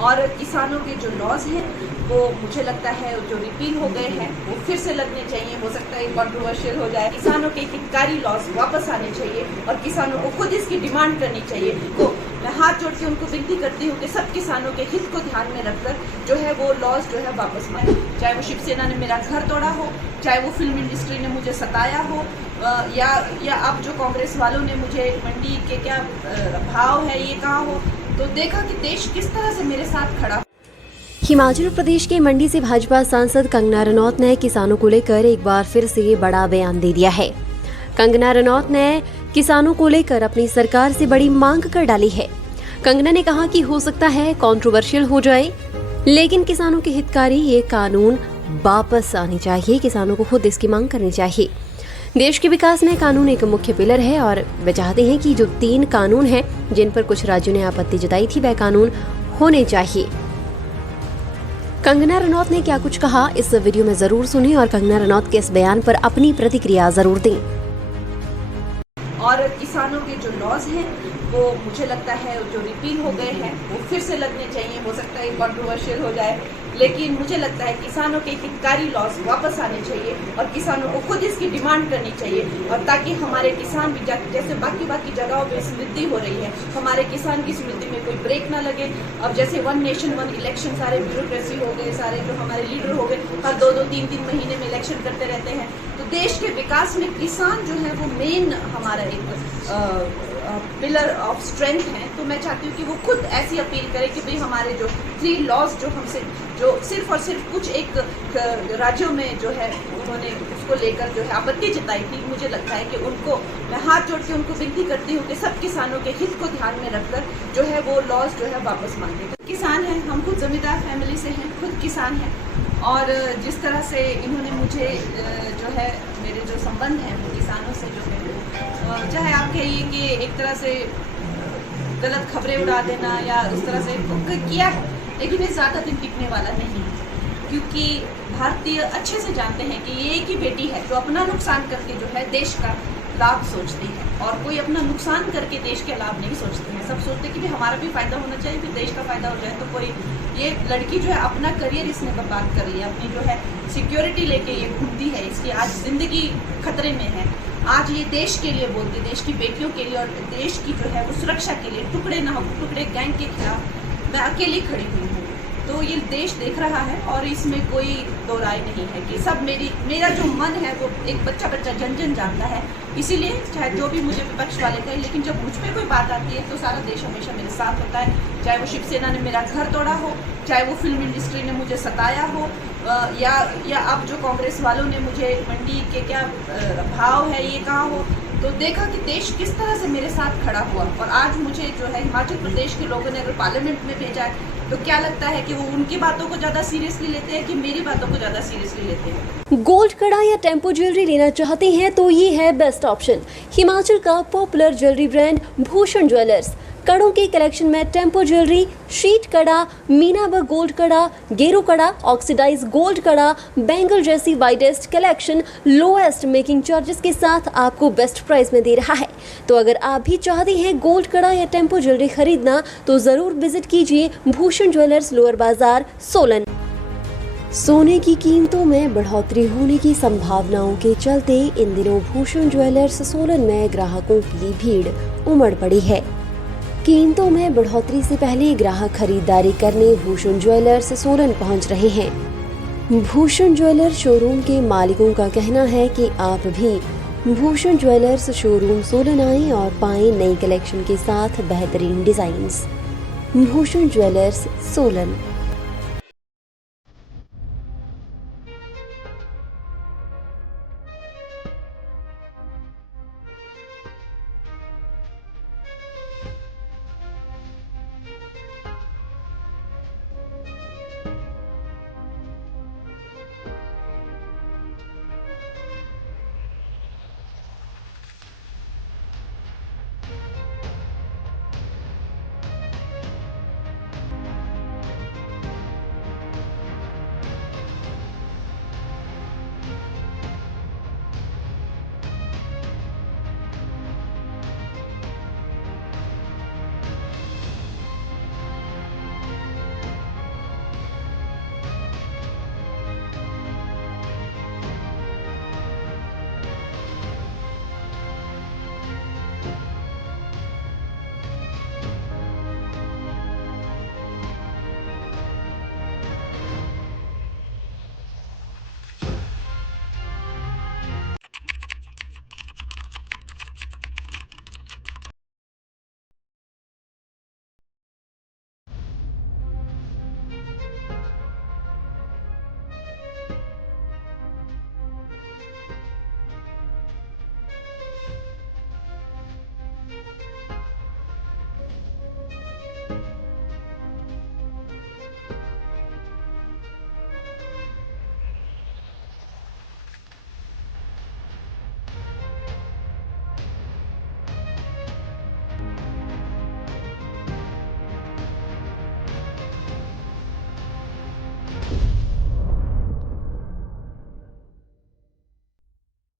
और किसानों के जो लॉज हैं वो मुझे लगता है जो रिपील हो गए हैं वो फिर से लगने चाहिए। हो सकता है कंट्रोवर्शियल हो जाए। किसानों के हितकारी लॉज वापस आने चाहिए और किसानों को खुद इसकी डिमांड करनी चाहिए। तो मैं हाथ जोड़ के उनको विनती करती हूँ कि सब किसानों के हित को ध्यान में रखकर जो है वो लॉज जो है वापस आए। चाहे वो शिवसेना ने मेरा घर तोड़ा हो, चाहे वो फिल्म इंडस्ट्री ने मुझे सताया हो, या अब जो कांग्रेस वालों ने मुझे मंडी के क्या भाव है ये कहा हो, तो देखा कि देश किस तरह से मेरे साथ खड़ा। हिमाचल प्रदेश के मंडी से भाजपा सांसद कंगना रनौत ने किसानों को लेकर एक बार फिर से बड़ा बयान दे दिया है। कंगना रनौत ने किसानों को लेकर अपनी सरकार से बड़ी मांग कर डाली है। कंगना ने कहा कि हो सकता है कंट्रोवर्शियल हो जाए, लेकिन किसानों के हितकारी ये कानून वापस आने चाहिए। किसानों को खुद इसकी मांग करनी चाहिए। देश के विकास में कानून एक मुख्य पिलर है और वे चाहते हैं कि जो 3 कानून हैं जिन पर कुछ राज्यों ने आपत्ति जताई थी वह कानून होने चाहिए। कंगना रनौत ने क्या कुछ कहा इस वीडियो में जरूर सुनें और कंगना रनौत के इस बयान पर अपनी प्रतिक्रिया जरूर दें। और किसानों के जो लॉज हैं वो मुझे लगता है जो रिपील हो गए हैं वो फिर से लगने चाहिए। हो सकता है कंट्रोवर्शियल हो जाए, लेकिन मुझे लगता है किसानों के हितकारी लॉज वापस आने चाहिए और किसानों को खुद इसकी डिमांड करनी चाहिए। और ताकि हमारे किसान भी जैसे बाकी जगहों पे समृद्धि हो रही है, हमारे किसान की समृद्धि में कोई ब्रेक ना लगे। अब जैसे 1 नेशन 1 इलेक्शन, सारे ब्यूरोक्रेसी हो गए, सारे जो हमारे लीडर हो गए, हर 2-2 3-3 महीने में इलेक्शन करते रहते हैं। तो देश के विकास में किसान जो है वो मेन हमारा एक पिलर ऑफ स्ट्रेंथ है। तो मैं चाहती हूँ कि वो खुद ऐसी अपील करे कि भाई हमारे जो 3 लॉज जो हमसे जो सिर्फ और सिर्फ कुछ एक राज्यों में जो है उन्होंने उसको लेकर जो है आपत्ति जताई थी, मुझे लगता है कि उनको मैं हाथ जोड़ के उनको विनती करती हूँ कि सब किसानों के हित को ध्यान में रखकर जो है वो लॉज जो है वापस मांगे। तो किसान हैं, हम खुद जमींदार फैमिली से हैं, खुद किसान हैं। और जिस तरह से इन्होंने मुझे जो है मेरे जो संबंध हैं वो किसानों से जो है, चाहे आप कहिए कि एक तरह से गलत खबरें उड़ा देना या उस तरह से किया है, लेकिन ये ज़्यादा दिन टिकने वाला नहीं है। क्योंकि भारतीय अच्छे से जानते हैं कि ये एक ही बेटी है जो अपना नुकसान करके जो है देश का लाभ सोचती है, और कोई अपना नुकसान करके देश के लाभ नहीं सोचते हैं। सब सोचते हैं कि हमारा भी फायदा होना चाहिए, फिर देश का फायदा हो जाए। तो कोई ये लड़की जो है अपना करियर इसने बर्बाद कर लिया, अपनी जो है सिक्योरिटी लेके ये घूमती है, इसकी आज जिंदगी खतरे में है। आज ये देश के लिए बोलती है, देश की बेटियों के लिए और देश की जो है वो सुरक्षा के लिए, टुकड़े ना हो टुकड़े गैंग के खिलाफ मैं अकेली खड़ी हुई हूँ। तो ये देश देख रहा है और इसमें कोई दो राय नहीं है कि सब मेरा जो मन है वो एक बच्चा जन जानता है। इसीलिए चाहे जो भी मुझे विपक्ष वाले कहें, लेकिन जब मुझ पे कोई बात आती है तो सारा देश हमेशा मेरे साथ होता है। चाहे वो शिवसेना ने मेरा घर तोड़ा हो, चाहे वो फिल्म इंडस्ट्री ने मुझे सताया हो, या अब जो कांग्रेस वालों ने मुझे मंडी के क्या भाव है ये कहा हो, तो देखा कि देश किस तरह से मेरे साथ खड़ा हुआ। और आज मुझे जो है हिमाचल प्रदेश के लोगों ने अगर पार्लियामेंट में भेजा है तो क्या लगता है कि वो उनकी बातों को ज़्यादा सीरियसली लेते हैं कि मेरी बातों को ज़्यादा सीरियसली लेते हैं। गोल्ड कड़ा या टेम्पो ज्वेलरी लेना चाहते हैं तो ये है बेस्ट ऑप्शन। हिमाचल का popular jewellery brand Bhushan jewellers. कड़ों के कलेक्शन में टेम्पो ज्वेलरी, शीट कड़ा, मीना वर्क गोल्ड कड़ा, गेरू कड़ा, ऑक्सीडाइज गोल्ड कड़ा, बैंगल जैसी widest collection lowest making charges के साथ आपको बेस्ट प्राइस में दे रहा है। तो अगर आप भी चाहते हैं गोल्ड कड़ा या टेम्पो ज्वेलरी खरीदना तो जरूर विजिट कीजिए भूषण ज्वेलर्स, लोअर बाजार, सोलन। सोने की कीमतों में बढ़ोतरी होने की संभावनाओं के चलते इन दिनों भूषण ज्वेलर्स सोलन में ग्राहकों की भीड़ उमड़ पड़ी है। कीमतों में बढ़ोतरी से पहले ग्राहक खरीदारी करने भूषण ज्वेलर्स सोलन पहुंच रहे हैं। भूषण ज्वेलर्स शोरूम के मालिकों का कहना है कि आप भी भूषण ज्वेलर्स शोरूम सोलन आएं और पाएं नई कलेक्शन के साथ बेहतरीन डिजाइन्स। भूषण ज्वेलर्स सोलन।